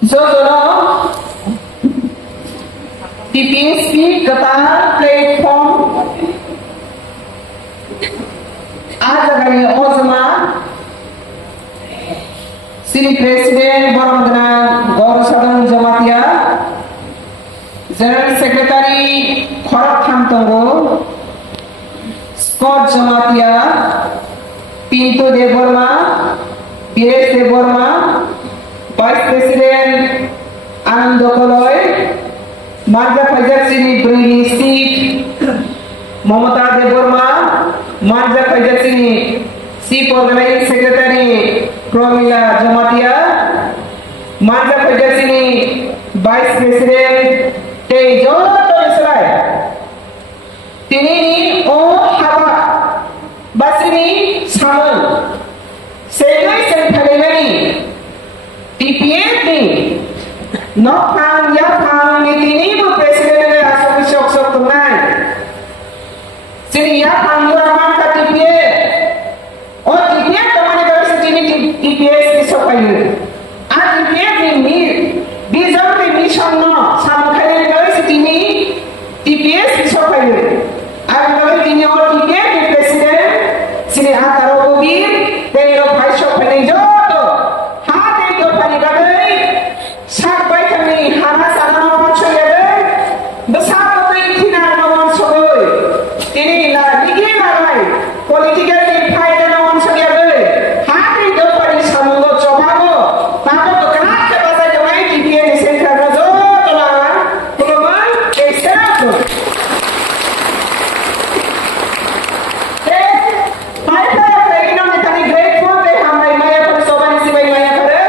Jodoh TPSP kata platform ada kami Osma Sri Presiden Boromdana Gaur Sadhan Jamatia General Secretary Khorak Thamtongo Scott Jamatia Pinto Deborma Gires Deborma Vice President Anand Koloy Madhya Pradesh Sini Bruni Seat Mamata Deborma Madhya Pradesh Sini Chief Organizing Secretary Pramila Jamatia Madhya Pradesh Sini Vice President Tejo Tolisrai Tini O Haba Basini Saman Segai Sentalengani TPSP no pang ya pang ni tini bu presiden ni asok sok sok tunai sini ya pang yu ramah ka TPS oh TPS teman negara sini TPS di sok ayu TPS ni bizar ni mission no sama kali negara sini TPS di sok ayu negara tini oh TPS ni presiden sini antara ubir tero bhai sok pani jo Sampai kami haras anak manusia ya, besar itu tidak manusia. Ini lah, ini lah, politik ini faedah manusia ya. Hari itu pada sambil coba go, tapi tu kenapa kita jangan TPS di sentral rajo, tu lah, keluar ekstrak. Faedah yang kita ni grateful deh, hamai maya persoalan si maya kerja.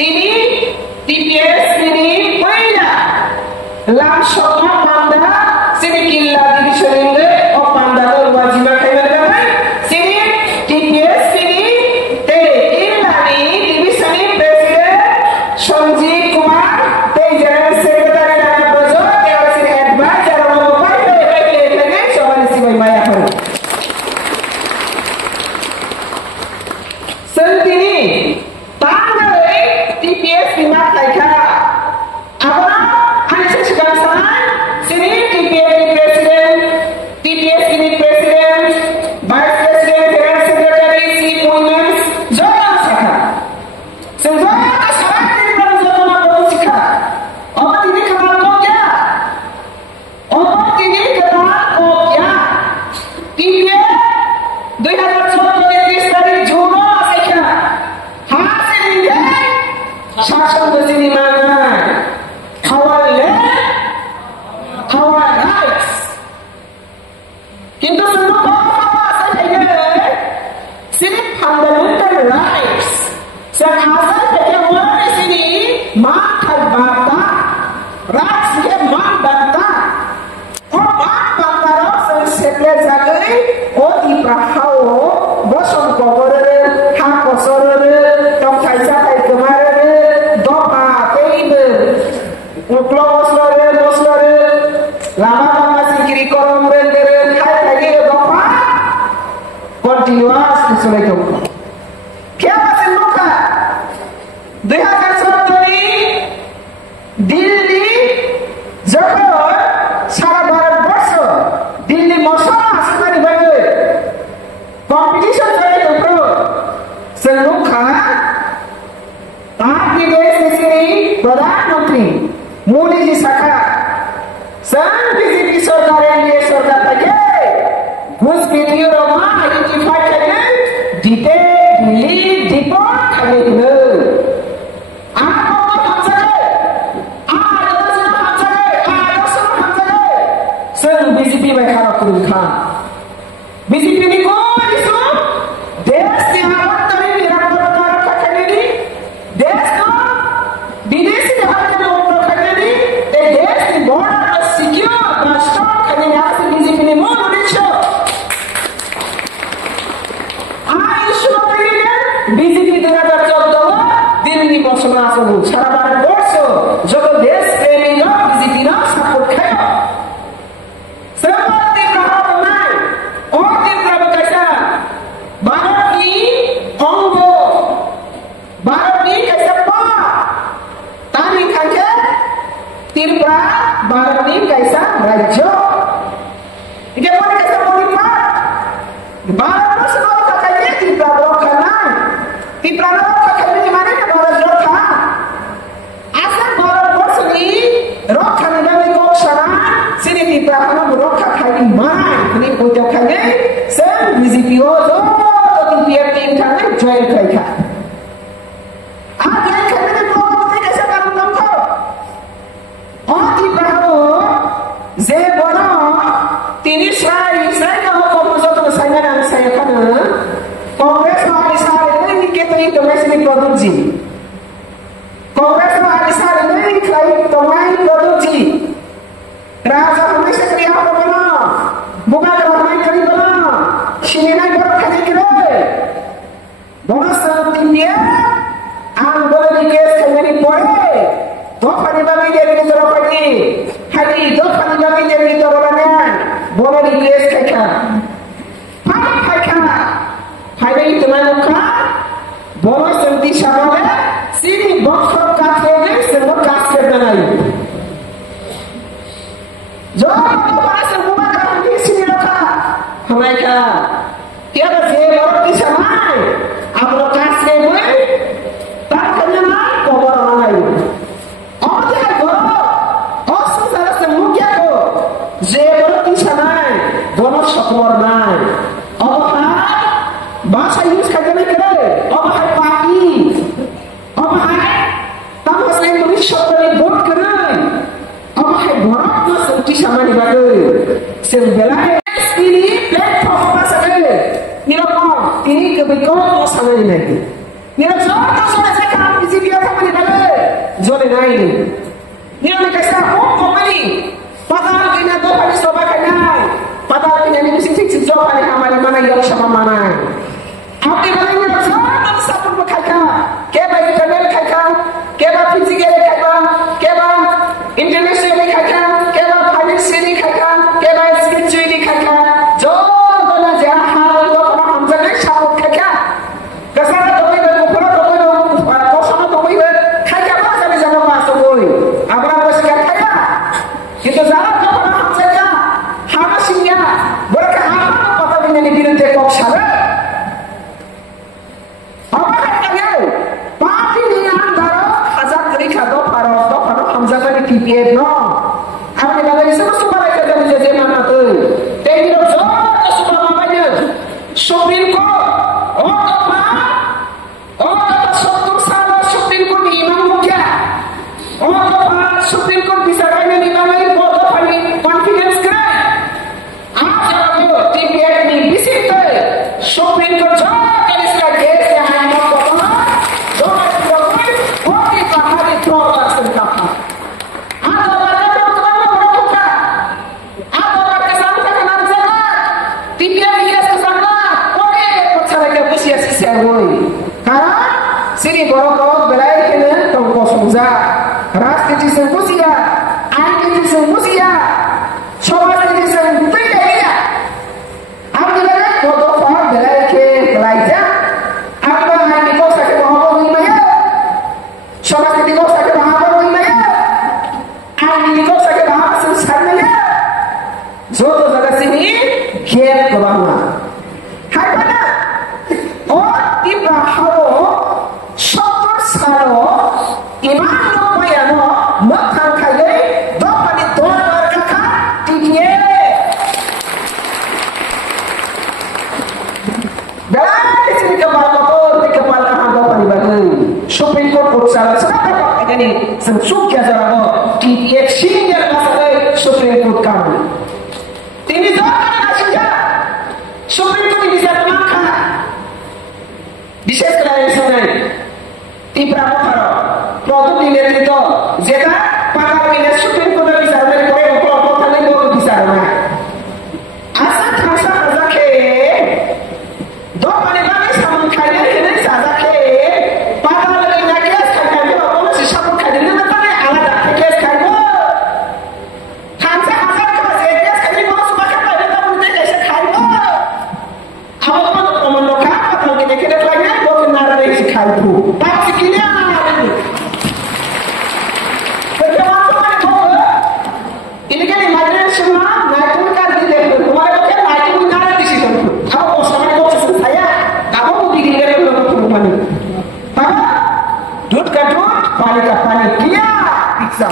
Ini TPS ini पहिला लामशोमा पांडा सिनी किल्ला दिविसलिंगे ओ पांडा को वाजिबा खाइबा गबाय सिनी TPS सिनी ते किल्ला नि दिविसलि प्रेसिडेंट संजीव कुमार ते जनरल सेक्रेटरी डाक्टर प्रजो ते सिनी एडवाइजर ओ मोबाइल पे लगे सोवानी सिबाय माया पर संतिनी पांडा TPS बिमा खाइखा Tirpra Barani kaisa Rajo. Ike boleh kaisa Bolipat. Barat semua kakaknya Tirpra Brokanan. Tirpra kakaknya di mana ke Barat Rokha? Asal Barat Bosni Rokha ni kami koksana. Sini Tirpra kana Rokha kali mana? Ini ujung kali. Sen BJP ojo. Tiap tim kami join kaisa. Ini saya kalau komposer saya dan saya kena Kongres Mahasiswa ini kita itu masih produksi. Kongres Mahasiswa ini kita tomai produksi. Raja Malaysia kerja apa mana? Bukan ramai kerja mana? Sini naik berkali kali. Bonus tinggi. Anggur dikes kembali boleh. Doa bagi jadi kita lagi. Hari doa bagi jadi kita lagi. Boleh dikes kakak. Pada kakak. Pada itu manusia. Boleh senti sama. Sini boxer kakek semua kakek danai. Jangan lupa semua kakek di sini lokal. Mereka. Tiada seorang di sana. Apalagi kakek boleh. Tak kenal kau orang lain. Oh dia kau. Oh susah semua kau. Zero di sana. Bonus support naik. Oh bahasa Inggris kagak nak kira. Oh hai pagi. Oh hai. Tahu saya tulis support board kira. Oh hai borak tu di sana ni bagai. Sebelai ini platform apa sahaja. Ni apa? Ini kebetulan sana ni lagi. Ni apa? Soalnya saya kan di sini apa ni bagai. Zone naik ni. Ni apa kisah? Oh kembali. Padahal kena tu pada sobat kenal. Padahal kena ni mesti sih jawab pada amal mana yang sama mana. Apa yang lainnya bersama satu berkata. Keba internal kata, keba physical kata, keba international kata, keba financial kata, keba spiritual kata. Jo dola jahat lo pernah hamzah syarut kata. Kesana tu kita pura pura kosong tu kita kata apa sampai zaman masuk boy. Abang bersikap kata. Kita zaman tu pernah hamzah. Hamasinya berkah apa apa yang dibilang tekok syarut. TPF no. Apa yang lagi semua mereka jadi jadi mana tu? Tapi kalau semua semua macamnya, Supreme Court, apa Supreme Salah Supreme Court ni imam muda, apa Supreme Court bisa kena ni mana ni apa ni confidence grant. Apa tu TPF ni bisa tu? Supreme Court jangan kali sekali case yang hanya apa? Jangan jangan, okey kahar itu orang sendiri. Sini borok-borok belai kena tongkos muza. Ras kecil musia, air kecil musia, coba kecil beda beda. Apabila borok belai ke belajar, apa yang kau sakit bahawa ini ya? Coba kecil kau sakit bahawa ini ya? Air kau sakit bahawa susah ya? Zoto zaga sini kiat ke bawah. Hai mana? Oh tiba halo. Kalau iman lo bayar lo, makan kaya, dapat ditolak berkata, tinggi. Dan di sini kepala hamba panibagai, Supreme Court urusan sekarang apa ini? Sensuk ya sahaja, di action yang masalah Supreme Court kami. Ini zaman aja, Supreme Court ini bisa makan, bisa sekali sana. Tiba apa? Produk dilihat itu, jika pakar dilihat Supreme Court bisa dari produk kali itu bisa mana? Asal kasa azake, dua kali bagi sama kali ini azake, pakar lagi nak kes kali itu, kalau si siapa kali ini macamnya alat tak kes kali itu, kasa azak kalau si kes kali itu semua kali itu mungkin kes kali itu, apa pun pemenokah kalau kita lagi, boleh nara dari kali itu. Kini ka panitia pizza.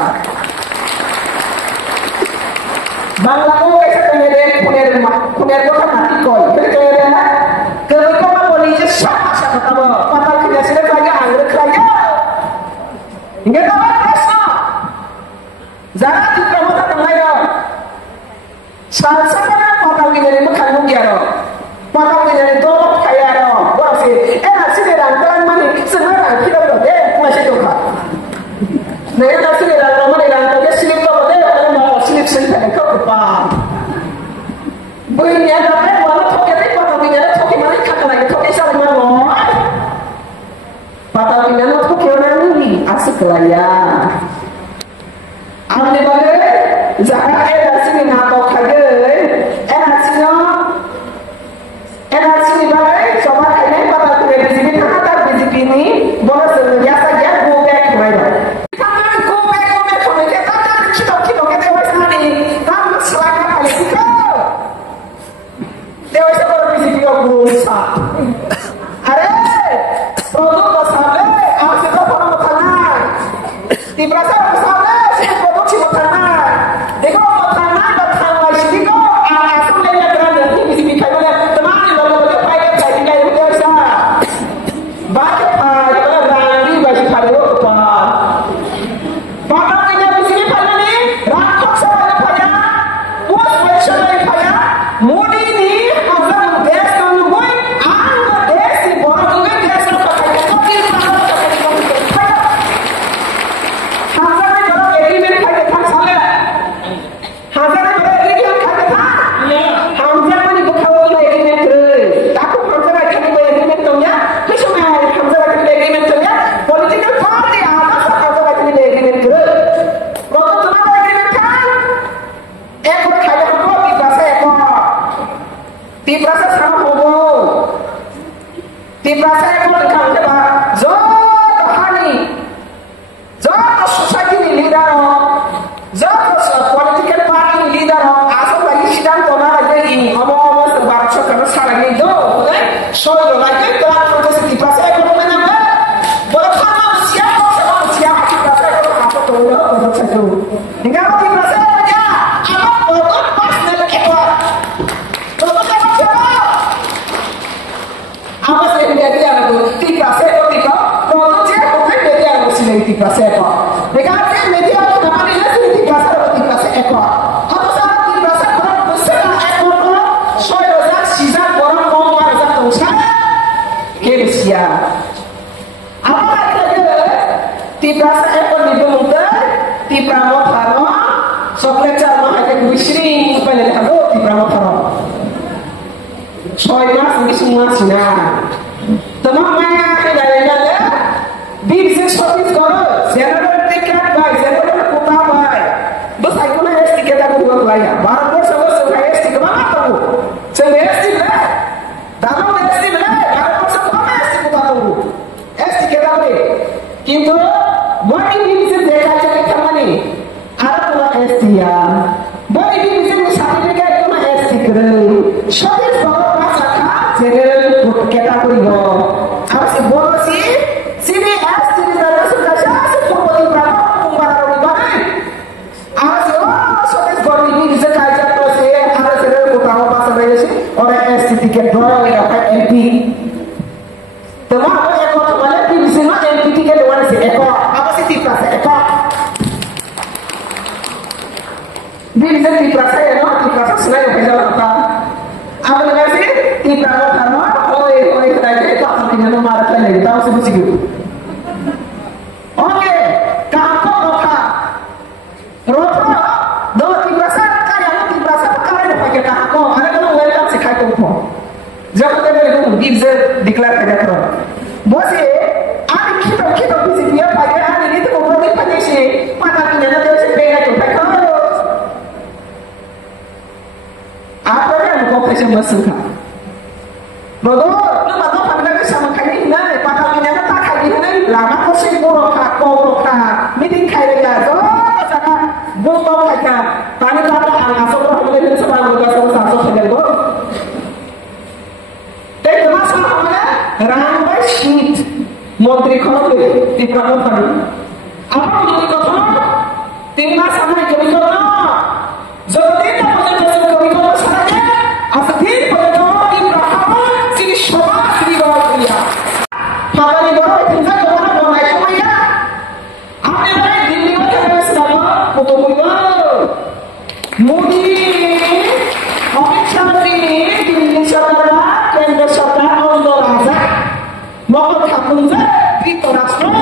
Bangla ko kaisa kuner ko mati koi. Kaya na kalau ko ma polisi siapa kata patah kena sila kaya anggur kaya. Hingga tahu prasna. Jangan kita mata tengayo. Salsa kana patah kena makan mugiaro. Patah kena itu kaya ro. Bosi. Sini rangkaian mani sebenarnya kita berada masih doka. Nah, sini rangkaian mani rangkaian sini kau berada kalau mau sini sini kau kepan. Bunyinya apa? Walau toke tapi patah kena toke mana kakak lagi toke saling mana? Patah kena toke orang ini asik lah ya. Ane bagai jangan sini nak kaya. Sini bagai coba kena patah kena di sini tak di sini bonus ya saja go back kemarin. Kalau go back kemarin kita kita wes nani kamu selama kali kita. Dewa sebab di sini go berusaha. Are produk besar aku suka orang makanan. Di berasa besar saya produksi makanan. Dego makanan datang lagi dego aku lagi berada di sini kayak mana teman baca pai kalau randi baca pai apa bapak kerja di sini pada ni rakok saya pada bos saya pada mudi ni azam des kan boy angga des ni borang juga des pakai kopi pakai hazar ni kalau agreement pakai tak salah hazar ni kalau agreement pakai tak hazar ni bukan agreement terus aku hazar ni kalau agreement tu ya political party ada satu lagi ni agreement ke. Kalau tu mana agreement kan? Ekor kaya apa? Tiba saya ekor. Tiba saya sama hobo. Tiba saya ekor dekat apa? Zat hani. Zat society ni leader. Zat political party ni leader. Asal lagi sidang kona lagi ini. Amo sebar cakap sekarang ni do. Soal lagi telah proses tiba saya ekor mana? Hingga aku merasa saja apa produk pas dari ekor produk apa siapa apa saya menjadi aku tiga sekor tiga produk saya bukan jadi aku sini tiga sekor mereka saya menjadi aku dapat ini sini tiga sekor atau sama tiga sekor besar ekor soal zat sisa orang mau zat usah kerja apa kata tiga ekor di bawah di Pramodhano, soklet sama ada bisri supaya lihat di Pramodhano. Soalnya ini semua sinar. Teman mana ada di bisnis shopee kalau general tiket baik, general kota baik. Bos aku nak tiket aku dua belanja. Baru bos aku tiket mana tahu? Saya tiket lah. Dalam tiket lah. Baru bos aku tiket tahu. Tiket apa? কিন্তু body division দেখা যায় কেমনে আর কোন এসটিয়া body division certificate কোন এসটি করে সবই বড় ভাষা জেনারেল ক্যাটাগরি হ আর সে বড় সি সিবি এসটি দ্বারা সুদা আছে পূর্বদি ব্রাহ্মণ কুম্ভারী বানাই আর সে সবই body division কাজা করছে আর জেনারেল কোটাও ভাষা রয়েছে আর এসটি টিকেট ধরে রাখা এমপি তোমার এক কথা বলে division না এমপি টিকেট ওয়ান সে এক tiga ekor. Bisa tiga saya no, tiga saya bisa lepas. Apa lagi sih? Tiga ekor no, oi saja itu akan tinggal nomor lagi. Tahu sebut siapa? Oke, kampung roka, roka, dua tiga saya kaya, tiga saya kaya pakai kampung. Ada kalau welcome sih kaya kampung. Jangan terlalu dulu, bisa declare kerja terus. Bos ada kita bisa dia pakai. Mata pinjana dia sepeda juga terus. Apa yang kau kasih masukkan? Bodoh, lu baru pandang sama kali ini, mata pinjana tak kali ini, lama kau sih buruk meeting kali ya, so sana bukan kaca, tani kata anak sekolah boleh sekolah juga sama saja boh. Tapi masalah mana? Ramai sheet, menteri kau di Pramodhano. Apa menjadi kotor? Timnas sama jadi kotor. Jadi tak boleh jadi kotor saja. Asal boleh jadi berapa? Sini semua sini bawah dia. Kalau di bawah itu kan orang orang lain semua ya. Apa yang ada di luar sana sedang foto-foto. Mudi, Amit Shah Diल्ली सरकार केंद्र सरकार आंदोलन mau kampung di Torasno.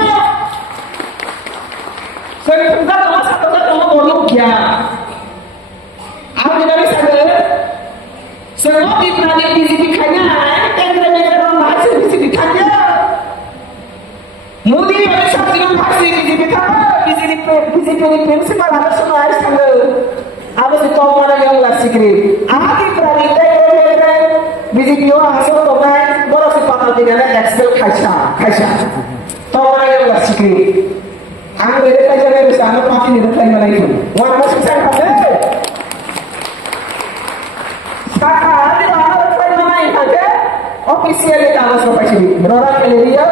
Saya pun tak tahu satu-satu mau bolong ya. Apa yang saya semua di planet BJP kanya, kemudian negara orang lain BJP kanya. Mudi ada satu yang masih BJP kanya, BJP prinsipal ada semua ada sama. Apa sih kau mana yang lagi kiri? Apa di planet BJP orang asal orang baru si patal tidak Excel kaisa. Tahu yang lagi kiri. Ang beda kaisa ni bisa anu pakai ni dapat mana itu. Orang masih saya pakai. Sekarang ni mana dapat mana itu? Official ni kalau sampai sini. Berorang kali dia.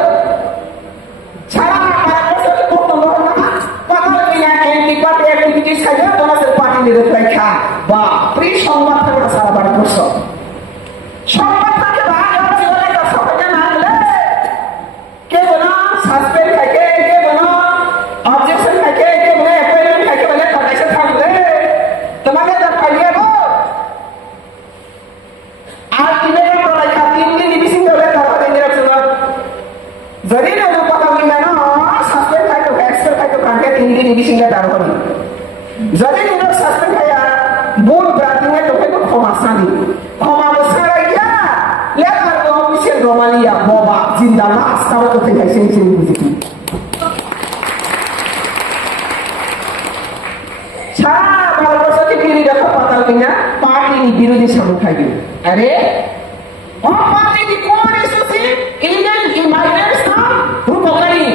Cara apa tu potong orang. Pakai punya activities saja, orang serpati ni dapat kah. Bah, free সংবাদ kita salah pada kursus. সংবাদ থেকে বাহির হওয়ার জন্য একটা সবাইকে না হলে কে যেন সাসপেন্ড থাকে কে যেন অবজেকশন থাকে কে বলে অ্যাপয়েন্টমেন্ট থাকে বলে কন্ডিশন থাকলে তোমাকে যা পাইয়ে গো আর দিনের পড়াই কা 3 দিন মিসিং হলে তারা দিনের জন্য যদি না কথা বলি না সাসপেন্ড থাকে এক্সট্রা থাকে কাকে 3 দিন মিসিং এর দাঁড় হবে যদি না সাসপেন্ড হয় বোন ব্রাজিং এর লোকে তো ক্ষমাসানি ক্ষমা বসারা Lihat official Romalia, Boba, Jindalas, tahu tu tidak sini begitu. Cara kalau bersatu diri dapat patal punya, parti ini biru di sabuk lagi. Are, parti di kore susi, Indian immigrants tam, rupa kali.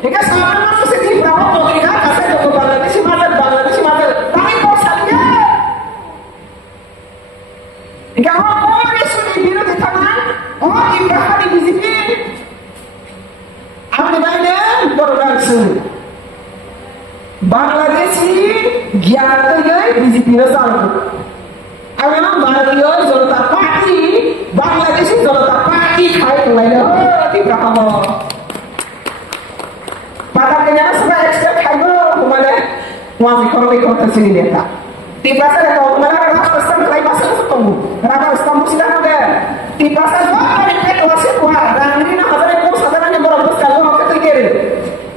Jika sama susi di berapa pokoknya, kasih tu Bangladeshi macam, tapi kau sahaja. Jika kore susi biru di tangan, di berapa di BJP? Apa namanya? Berlangsung. Bangladeshi gyata gay BJP rasal. Agar Bharatiya Janata Party, Bangladeshi Janata Party khai lain di berapa mau? Pada kenyana sudah ekstra khai go, mana? Wah, ekonomi kota sini lihat. Di pasar itu mana rakyat pasar kelai pasar itu tunggu. Rakyat kampung sudah ada. Di pasar apa yang kita masih kuat. Dan ini nak ada yang saudara yang berapa kalau kita kiri.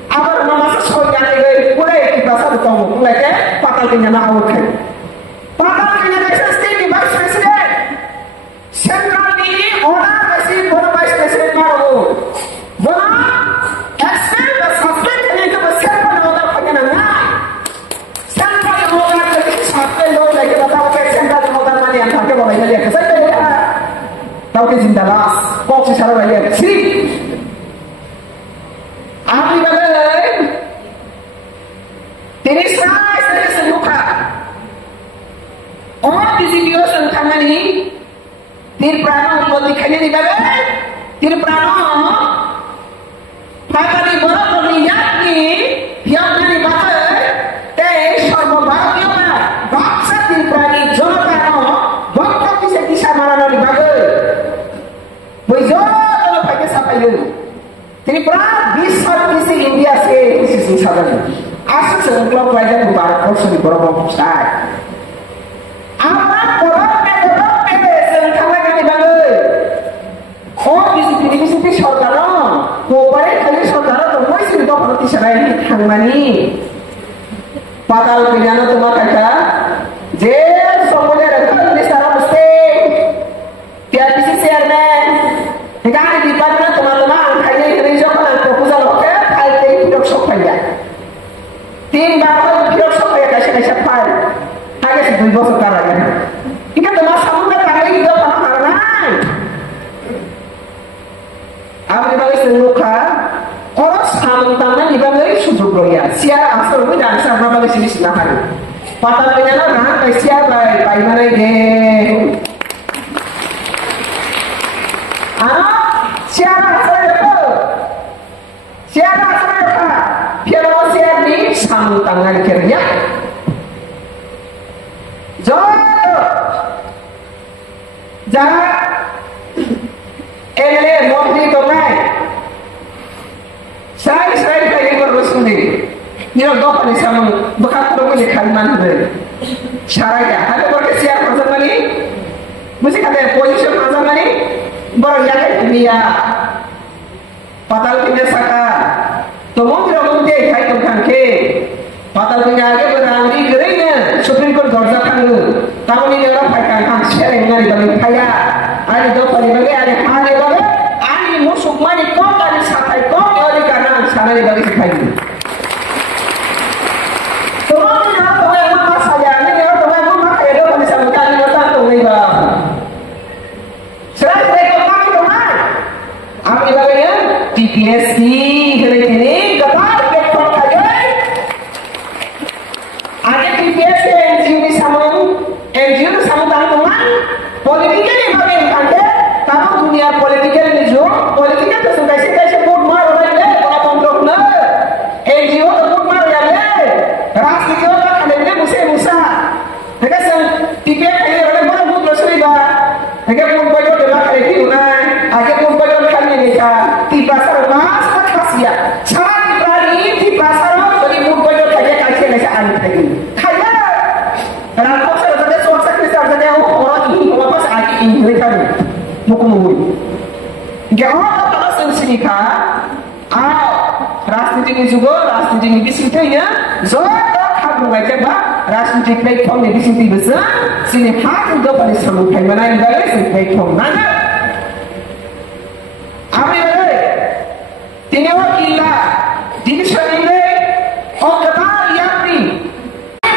Agar nama sesuatu yang ini boleh di pasar itu tunggu. Boleh ke? Pakai kenyana awak kai. Pakai kenyana SST di Vice President. Central ini orang masih bono Vice President baru. Bono expert dan suspect ini itu besar pada orang kenyana. Central yang orang lagi suspect orang lagi tahu ke central yang orang mana yang tak boleh lihat. Saya tahu ke Jindalas, kok si salah lihat. Si, apa bagai? Ini saya seluka. Orang di video tentang ini, tirprano buat dikanya di bagai, tirprano. Pada di bawah pemilihan ni, yang di bagai, Sarvabhaumya, bangsa tirprani Janata bangsa bisa mana di bagai. Betul kalau pakai siapa itu? Tripura bisa kisi India se kisi sahaja. Asal sebelum pelajar bubar kursus di berapa pusat. Apa orang sekarang kami bangun. Oh bisi saudara, kooperate kali saudara tu mesti itu berarti serai hangmani. Patal pinjana tu maka je semula rekam di sana mesti tiada bisi chairman. Hingga di depan teman-teman kaya gereja kan proposal oke, kaya tidak sok kaya. Tim baru tidak sok kaya kasih file. Kaya sih dua sekarang kan. Hingga teman sama kaya itu apa Apa bagi seluka orang sama-sama di bagi sujuk loya. Siapa asal pun dan sama bagi sini sinahan. Patal penyana kan siapa bayi mana ini? Siapa asal itu? Siapa asal itu? Siapa siapa ni? samung tangan kerja jod jangan ele modi tongai saya kayak berus ini niro do pani samung bekat perlu kaliman be syaraya ada berkesiar pasal mani mesti kata position pasal mani berjaga dia patal punya saka tomong tidak mungkin hai tukan ke patal punya aja berangri gerenya Supreme Court dorja tanggu tahun ini orang pakai hak sharing ngari bagi kaya ada do pani bagi ada hari bagi ani musuh mani kok ada sakai kok ada karena sana di bagi sakai tomong ini orang tuh yang mama saya ini orang tuh yang mama kaya do pani sambutan ini orang tuh ini bang selain mereka kami teman apa bagainya TPS ini dapat rekod saja ada TPS NGO sama teman politiknya ni bagaimana kan tapi dunia politiknya ni jo politiknya tu sudah sih sebut mar orang ni kalau kontrol NGO sebut mar ya le ras itu kan ada musa mereka sen TPS ini orang mana pun terus riba mereka pun banyak dalam kali ini ada pun banyak kali ni tiba sermas ya cara berani di pasar bagi mumpuni kerja kaji lesaan lagi kaya karena kau sudah suara kristal saja orang ini apa sahaja ini mereka mukum gak orang kalau sensini rasniti ini juga rasniti ini bisitnya zorak hak mengajar bah rasniti platform ini bisiti besar sini hak juga pada semua mana yang dari sini platform mana apa tinggal kita division ini orang yang ni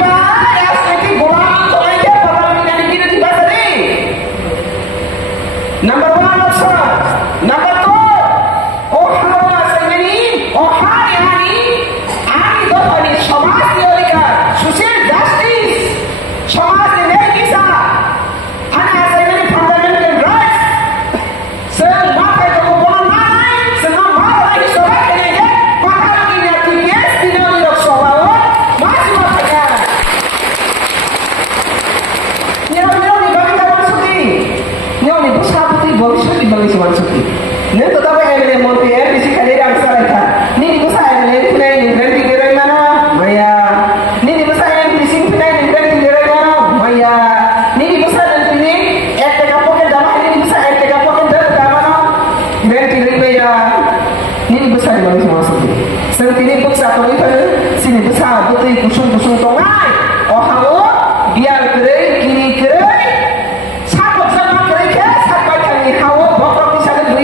ya seperti bola itu aja orang yang kita di pasar ni number 1 number 2 hawa sendiri hari ani dapat समाज दिया social justice समाज ini bisa ana sendiri fundamental rights semua itu bukan lain semua bagi semua suki. Nih tetap yang monti di sini ada yang salah. Nih di besar yang ini berarti kira mana? Maya. Nih di besar yang di sini berarti kira mana? Maya. Nih di besar yang ini kapokan dalam ini besar kapokan dalam mana? Berarti maya. Nih di besar bagi semua suki. Seperti ini besar tu itu sini besar betul kusung tongai. Oh hawo biar kere kini kere.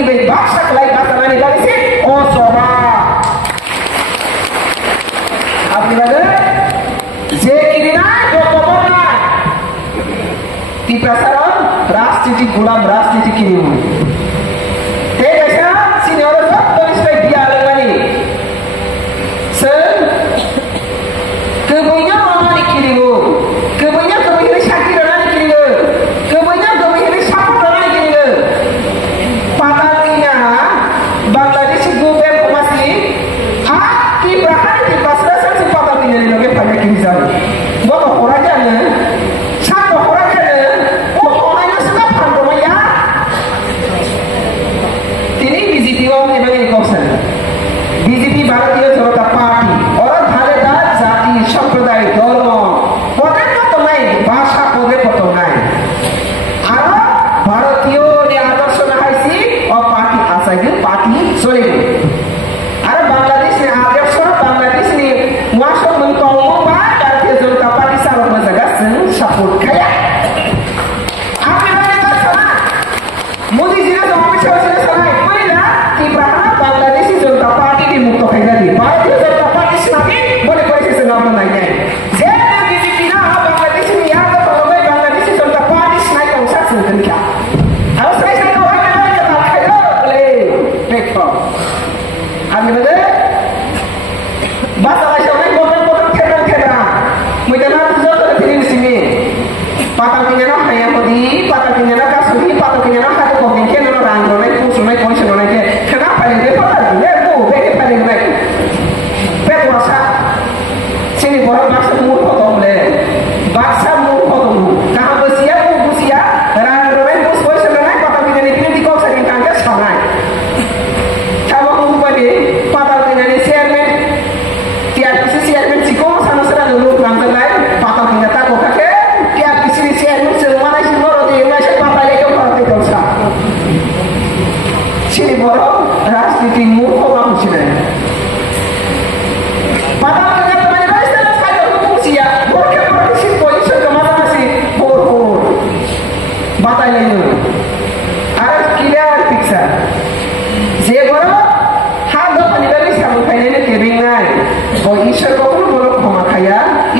Baksa kelai bahasa mana dari sini? Oh soba. Apa lagi? Jadi nak doktornya di pasaran ras cuci gulam ras cuci kiri. Terasa sini orang tak tulis dia lagi. Kebunya mana di kiri bu? Kebunya sakit mana di kiri bu? Kebunya sakit mana di kiri bu? Bangladesh government masih di belakang di pasar sempat tinggal di negara banyak kisah. Bapak orangnya, siapa orangnya? Oh orangnya sudah pandai ya.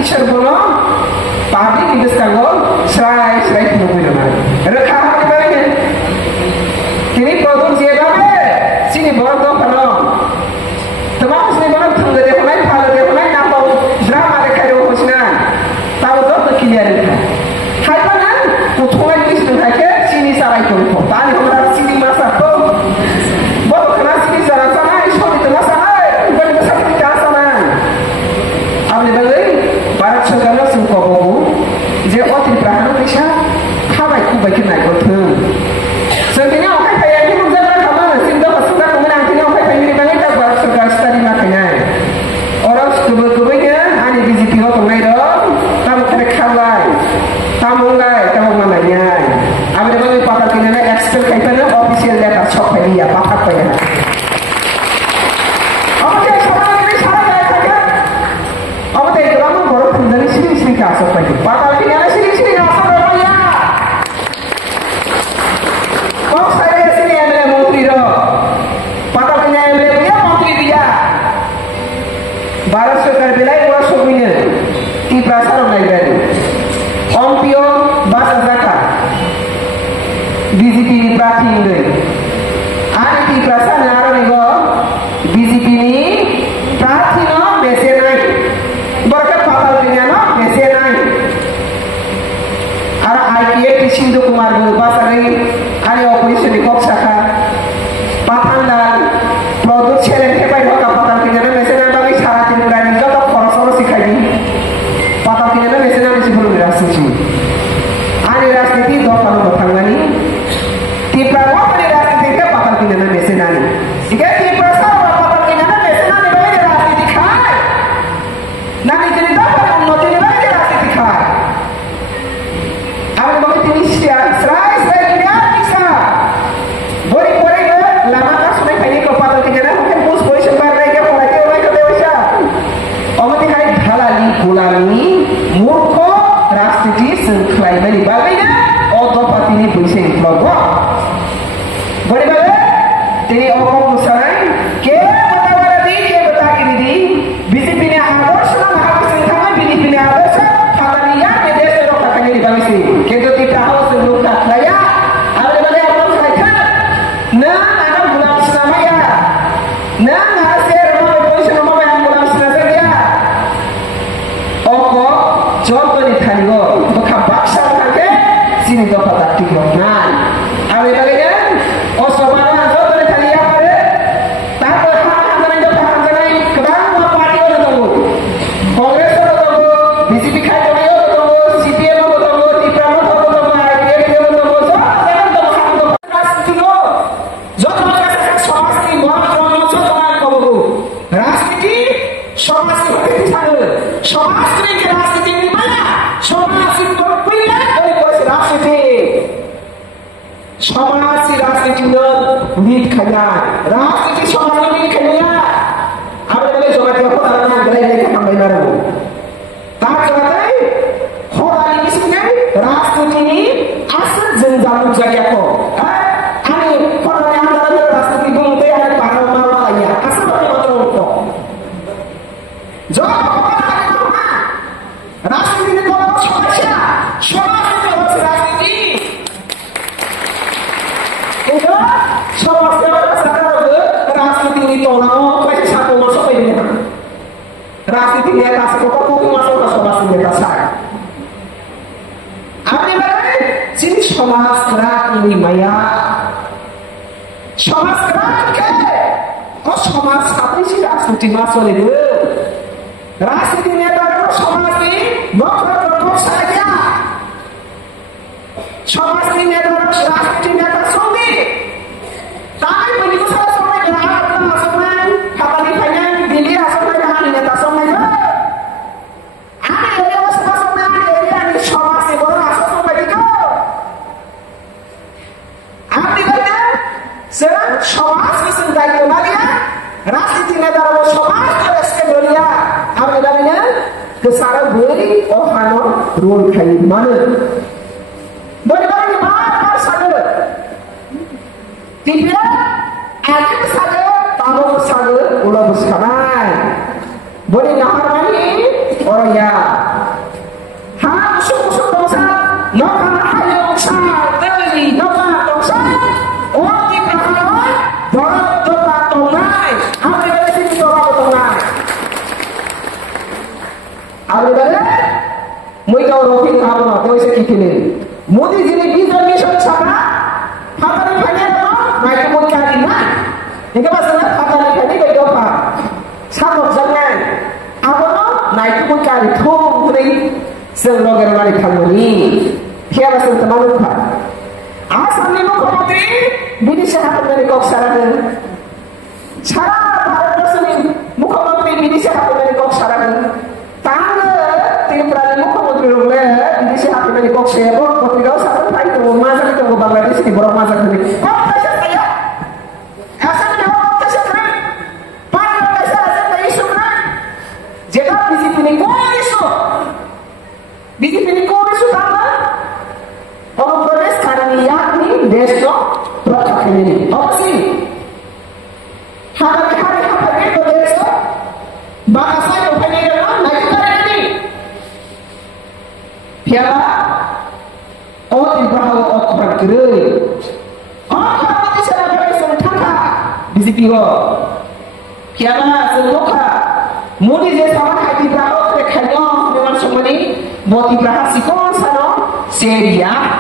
official bono public interest kanggo serai puluh rekha hati bagaimana kini produksi apa sini borong panom teman sini borong tunggu deh pemain kalau deh pemain nampak drama rekha itu hosna tahu tuh clear rekha hai panan utuhan ini sudah ke sini serai puluh tani hamarat sini masa tuh baru kena sini serai sana isu di tengah sana bukan besar di tengah sana আপনি বলেন ভারত সরকারের সুখবর যে অতি প্রাণ পেশা খাবাই খুবাই কিনাই করতেন সেদিনে অকাই পাইয়া কি মজা করে খাবার সিন্ধু হসপিটাল কমে আনতে অকাই পাইনি বাঙালি তার ভারত সরকার স্টাডি না খাইনাই ওরা গুবগুবইনে আনি বিজেপি হত নাই র তাম করে খাবাই তামুলাই তামুমালাইয়াই আপনি বলেন পাতা কিনে এক্সপেল খাইতেন অফিসিয়াল লেটার সব পাইয়া পাতা পাইয়া asal lagi, patah tinggal sini asal berapa ya? Kok saya sini yang beli menteri do, patah tinggal yang beli punya menteri dia. Barat Sokar belai orang sobinya, di prasar naik dari, Ompio bahasa zakat, BJP ini prati ini, ada di prasar nara nego, BJP ini prati no besi naik, berkat patah tinggal no besi IPA Sindhu Kumar Basari hari operation di Kok Saka Patandan produk challenge hebat hoka patan kinyana mesena bagi syarat timurani jodoh korosoro sikai patan kinyana mesena di sebelum rasisi hari rasiti do kalau bertanggani tipe apa di rasiti ke patan kinyana mesena ni jika tipe sama patan kinyana mesena ni bagi rasiti kai nanti jadi dapat umat ini bagi rasiti kai apa bagi Indonesia serai lihat bisa boleh lama kan sudah kayak ke patan kinyana mungkin bus polisi barang ke polisi orang ke dewasa omat ini halali gulani murko rasiti sengklai beli bagainya otot pati ini polisi logo boleh jadi orang musarai ke betawara ke betakini di BJP ini harus nama sengkama BJP ini harus hatariya ke desa rok kakaknya di bangsi kita tidak harus sebelum tak laya ada balik orang mereka nah ada bulan selama ya nah hasil rumah polisi rumah yang bulan selama ya oko contoh di tanggo bukan baksa kakek sini dapat aktif nah ada baliknya oh sobat contoh di tanggo ya pada tak berhak dapat hantaran kedang buat parti orang tahu Kongres orang tahu BJP kai orang tahu CPM orang tahu TPM orang tahu IPA orang tahu semua orang tahu rasiti lo যত সমাজকে মহাপ্রভু কবু রাজনীতি সমাজ হতে থাকে সমাজকে রাজনীতি নিবানা সমাজ কইলা ওই কইছে রাজনীতি সমাজ রাজনীতি নিত খায়া রাজনীতি সমাজ নিত খায়া আমরা বলে জমা দিয়ে কথা না গলাই লেখা আমরা মারব তার জন্য হরালি মিসকে রাজনীতি নি আসল জঞ্জাল জায়গা কো আমি পড়ালে আমরা রাজনীতি বলতে আর পারো মারা ইয়া আসল কথা বলতো জব রাজনীতি নি বড় সমস্যা সমাজে হচ্ছে রাজনীতি এটা সমাজে রাজনীতি নি তোলাও কয়েক ছাত্র বর্ষ পাইনি রাজনীতি নিয়ে কাছে কত মাসে সমাজ নিয়ে কাছে আপনি বলেন যিনি সমাজ খারাপ মায়া সমাজ খারাপকে ও সমাজ সাথে রাজনীতি মাসলে রাজনীতি নেতারা সমাজকে সাহায্য সমাজকে নেতারা রাজনীতি নেতার সঙ্গে তাই পরিবেশের সময় সময় খাতানি ফাইনাল দিল্লি আসলে নেতা সময় আমি এই অবস্থা সময় আমি সমাজে বড় আসল আপনি বলেন সেরকম সমাজ কিছু দায়িত্ব না দিয়া রাজনীতি নেতারা সমাজ বলিয়া আপনি জানেন যে সারা বই ও হানো রোল খাই মানে বলি বারবার সাগর তিনটা আগে সাগর তামক সাগর ওলা বসখানায় বলি নাহার মানে ওরা usuk dongsa no kana hayong sa teli no kana dongsa o di prahawan dorot dopa tongai apa dari sini dorot tongai apa dari moi kau rofi kamu kau ise kikini modi jini bizar mission sama fatari phane no mai ko kari na inga basana fatari phane ko dopa sabok jangan apa no mai ko kari thong kuri sel logar mari khamuni kia basana tamanu pha asamni mukhamantri বিদেশে হাতে মেরে কক সারাবেন সারা ভারতবর্ষের মুখ্যমন্ত্রী বিদেশে হাতে মেরে কক সারাবেন তাহলে ত্রিপুরার মুখ্যমন্ত্রী রঙে বিদেশে হাতে মেরে কক সে এবং পত্রিকাও সারা তাই তো মাঝারি তো বাংলাদেশে বড় মাঝারি কম পয়সা তাইয়া আসাম না কম পয়সা করে পাঁচ পয়সা আছে তাই ইস্যু করে যেটা বিজেপি নে কোন ইস্যু বিজেপি নে কোন ইস্যু তাহলে অনুপ্রবেশ কারণ ইয়াকনি দেশ তো ini opsi hari-hari itu desa bahasa itu penyegaran naik dari ini piala oh ibrahim oh bergerak oh kalau di sana berada sementara di sini piala seloka mudi desa mana ibrahim kekhanya dengan semua ini buat ibrahim sikon sana seria